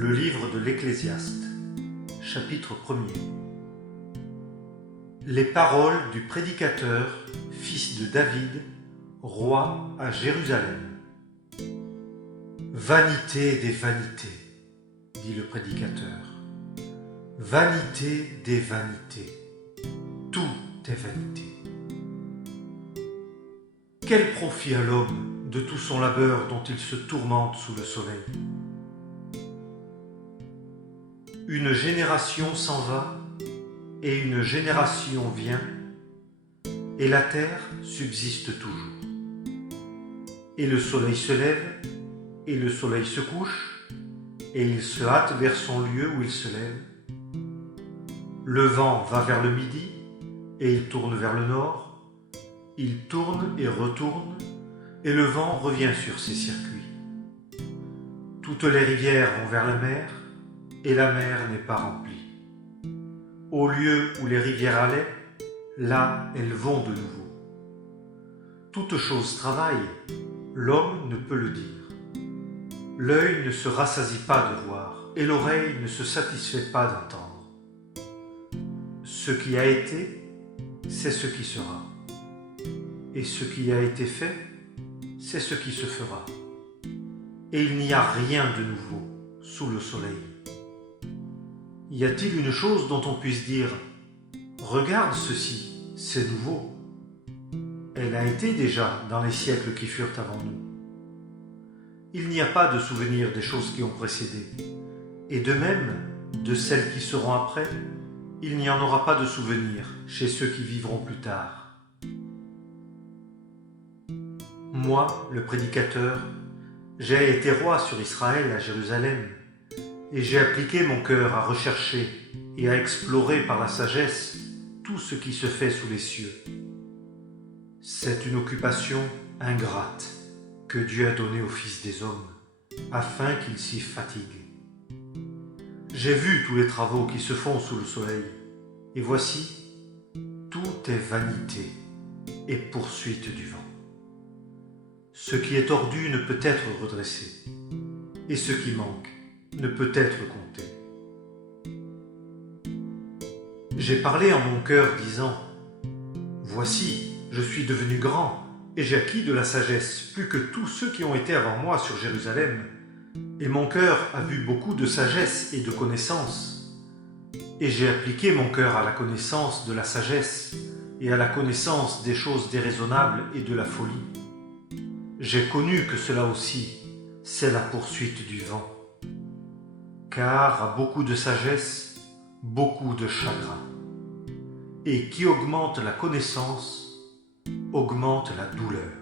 Le livre de l'Ecclésiaste, chapitre 1er. Les paroles du prédicateur, fils de David, roi à Jérusalem. Vanité des vanités, dit le prédicateur. Vanité des vanités. Tout est vanité. Quel profit à l'homme de tout son labeur dont il se tourmente sous le soleil? Une génération s'en va et une génération vient, et la terre subsiste toujours. Et le soleil se lève, et le soleil se couche, et il se hâte vers son lieu où il se lève. Le vent va vers le midi, et il tourne vers le nord. Il tourne et retourne, et le vent revient sur ses circuits. Toutes les rivières vont vers la mer, et la mer n'est pas remplie. Au lieu où les rivières allaient, là elles vont de nouveau. Toute chose travaille, l'homme ne peut le dire. L'œil ne se rassasie pas de voir, et l'oreille ne se satisfait pas d'entendre. Ce qui a été, c'est ce qui sera. Et ce qui a été fait, c'est ce qui se fera. Et il n'y a rien de nouveau sous le soleil. Y a-t-il une chose dont on puisse dire « Regarde ceci, c'est nouveau ». Elle a été déjà dans les siècles qui furent avant nous. Il n'y a pas de souvenir des choses qui ont précédé. Et de même, de celles qui seront après, il n'y en aura pas de souvenir chez ceux qui vivront plus tard. Moi, le prédicateur, j'ai été roi sur Israël à Jérusalem, et j'ai appliqué mon cœur à rechercher et à explorer par la sagesse tout ce qui se fait sous les cieux. C'est une occupation ingrate que Dieu a donnée aux fils des hommes, afin qu'ils s'y fatiguent. J'ai vu tous les travaux qui se font sous le soleil, et voici, tout est vanité et poursuite du vent. Ce qui est tordu ne peut être redressé, et ce qui manque ne peut être compté. J'ai parlé en mon cœur disant « Voici, je suis devenu grand, et j'ai acquis de la sagesse plus que tous ceux qui ont été avant moi sur Jérusalem, et mon cœur a vu beaucoup de sagesse et de connaissance, et j'ai appliqué mon cœur à la connaissance de la sagesse et à la connaissance des choses déraisonnables et de la folie. J'ai connu que cela aussi, c'est la poursuite du vent. Car à beaucoup de sagesse, beaucoup de chagrin. Et qui augmente la connaissance, augmente la douleur.